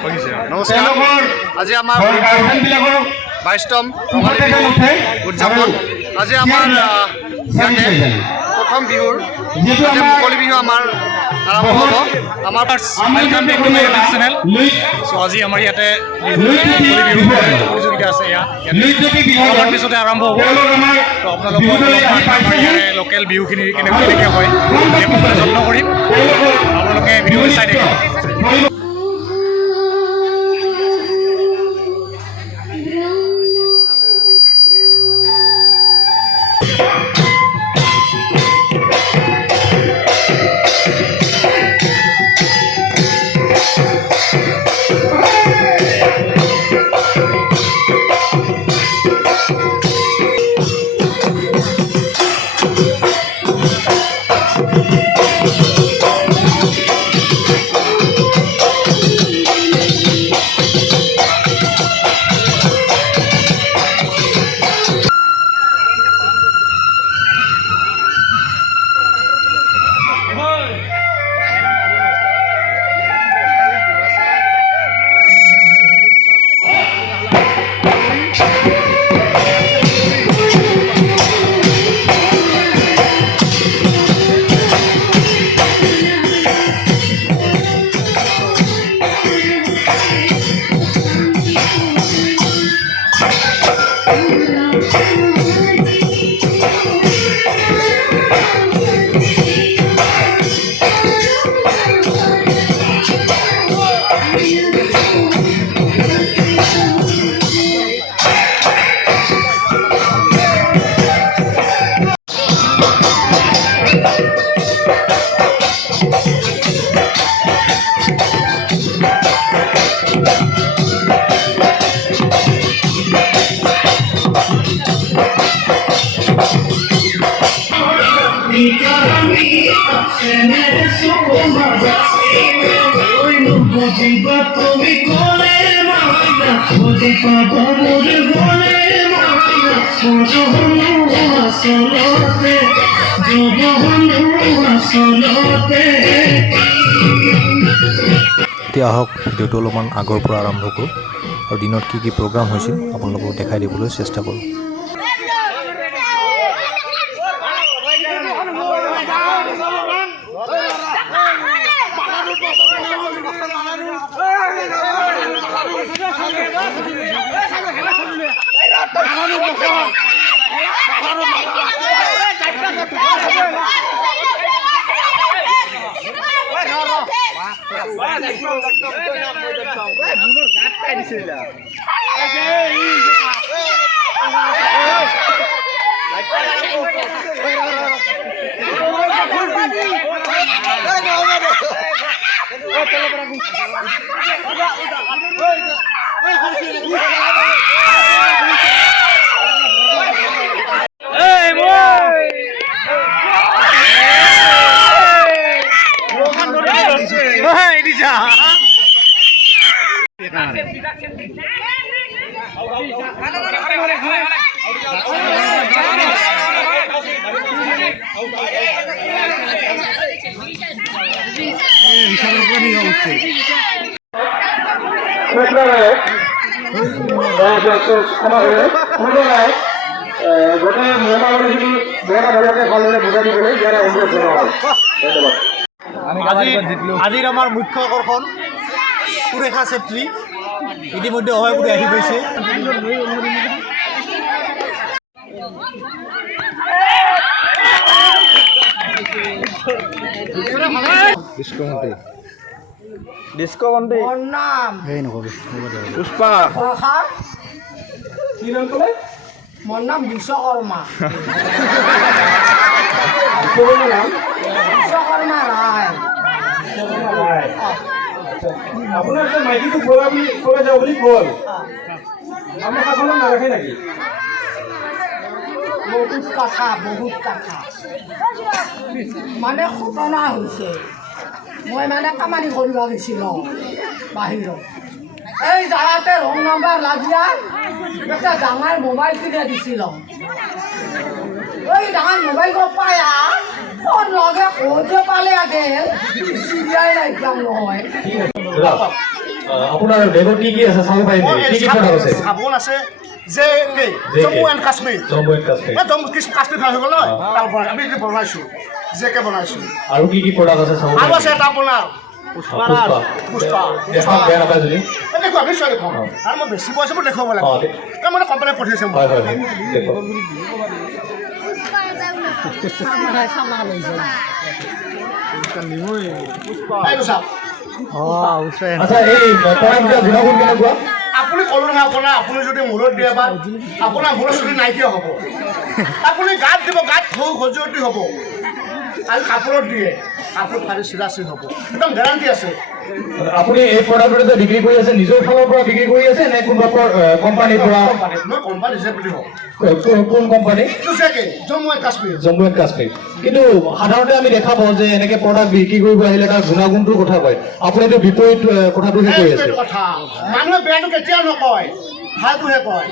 নমস্কাৰ আজি আমাৰ 22তম ৰঙালী বিহু উদযাপন আজি আমাৰ ইয়াতে প্ৰথম বিহুৰ মুকলি বিহু আমাৰ আৰম্ভ হ'ব আমাৰ welcome back to my YouTube channel so আজি আমাৰ ইয়াতে মুকলি বিহু প্ৰতিযোগিতা আছে ইয়াৰ পিছতে আৰম্ভ হ'ব তো আপোনালোকক আমাৰ ইয়াৰে লোকেল বিহুখিনি কেনেকৈ হয় সেইবোৰ যত্ন কৰিম আপোনালোকে ভিডিঅ'টো চাই থাকিব এতিয়া আহক ভিডিঅ'টো অলপমান আগৰ পৰা আৰম্ভ কৰোঁ আৰু দিনত কি প্ৰগ্ৰাম হৈছিল আপোনালোকক দেখাই দিবলৈ চেষ্টা কৰোঁ আজিৰ আমাৰ মুখ্য আকৰ্ষণ সুৰেখা চেত্ৰী ইতিমধ্যে অহয় কৰি আহি গৈছে ডিস্কোভন্টি নাম এই নকবি পুষ্পা কি নাম কলে মোৰ নাম বিশ্বকৰ্মা বিশ্বকৰ্মা ৰায় আপোনাৰ যে মাইকীটো বৰা বুলি কৈ যাওঁ বুলি গ'ল আমাৰ কাষলৈ নাৰাখে নেকি বহুত কথা মানে ঘটনা হৈছে মই মানে কামানি কৰিব গৈছিলোঁ বাহিৰত এই জাগাতে ৰং নাম্বাৰ লাগিয়া একটা ডাঙৰ মোবাইল কিনে দিছিলোঁ এই ডাঙৰ মোবাইল পায়া ফোন লগে ক'তে পালে আগে চিৰিয়াই নাইকিয়া নহয় আপোনাৰ বেগত কি আছে চাব পাৰিম কি প্ৰডাক্ট আছে চাবোন আছে যে জম্মু এণ্ড কাশ্মীৰ জম্মু এণ্ড কাশ্মীৰ জম্মু কাশ্মীৰ ভাল হৈ গ'ল নহয় তাৰ পৰা আমি বনাইছোঁ জেকে বনাইছোঁ আৰু কি প্ৰডাক্ট আছে চাব আৰু আছে এটা আপোনাৰ পুষ্পা বেয়া নাপায় যদি দেখো আমি চোৱা দেখুৱাম আৰু মই বেছি পইচাবোৰ দেখুৱাব লাগে তাৰ মানে কোম্পানীয়ে পঠিয়াইছে হয় হয় দেখো আচ্ছা এই প্ৰডাক্টৰ গুণাগুণ কেনেকুৱা আপুনি ক'লো নহয় আপোনাৰ আপুনি যদি মূৰত দিয়ে বা আপোনাৰ মূৰত চুলি নাইকিয়া হ'ব আপুনি গাত দিব গাত খজুৱতি হ'ব আৰু কাপোৰত দিয়ে কাপোৰ ফালি চিৰাচি হ'ব একদম গেৰাণ্টি আছে আপুনি এই প্ৰডাক্টটো যে বিক্ৰী কৰি আছে নিজৰ ফালৰ পৰা বিক্ৰী কৰি আছে নে কোনোবা কোম্পানীৰ পৰা মই কোম্পানী হিচাপে বুলি হওক কোন company Jammu and Kashmir Jammu and Kashmir কিন্তু সাধাৰণতে আমি দেখা পাওঁ যে এনেকে প্ৰডাক্ট বিক্ৰী কৰিব আহিলে তাৰ গুণাগুণটোৰ কথা কয় আপুনিতো বিপৰীত কথাটোহে কৈ আছে কথা মানুহে বেয়াটো কেতিয়াও নকয় ভালটোহে কয়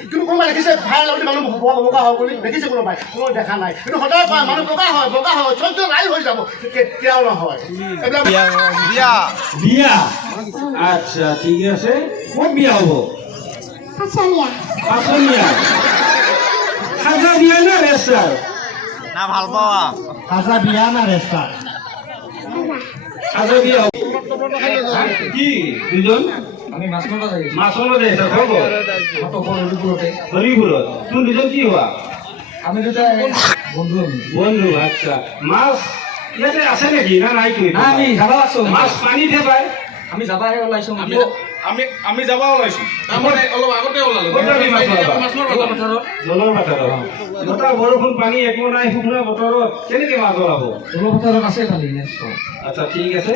কিন্তু কোনোবাই দেখিছে ভাল লগতে মানুহ বগা হয় বুলি দেখিছে কোনোবাই কোনো দেখা নাই কিন্তু সদায় কয় মানুহ বগা হয় চবটো ৰাই হৈ যাব কেতিয়াও নহয় বিয়া আচ্ছা ঠিক আছে ক'ত বিয়া হ'ব Pasalnya. খাজা বিয়া না ৰেষ্টাৰ না ভাল পাওঁ খাজা বিয়া না ৰেষ্টাৰ খাজা বিয়া কি দুজন আমি মাছমৰা যাই আছা হ'ব হৰিপুৰত তোৰ দুজন কি হোৱা আমি দুটা বন্ধু আচ্ছা মাছ ইয়াতে আছে নেকি না নাই তুই আমি যাবা আছো মাছ পানীতহে পায় আমি যাবাহে ওলাইছো আমি যাব ওলাইছো তাৰমানে অলপ আগতে ওলালো জলৰ পথাৰত বতাহ বৰষুণ পানী একো নাই শুকনা বতৰত কেনেকে মাছ ওলাব পথাৰত আছে খালি আচ্ছা ঠিক আছে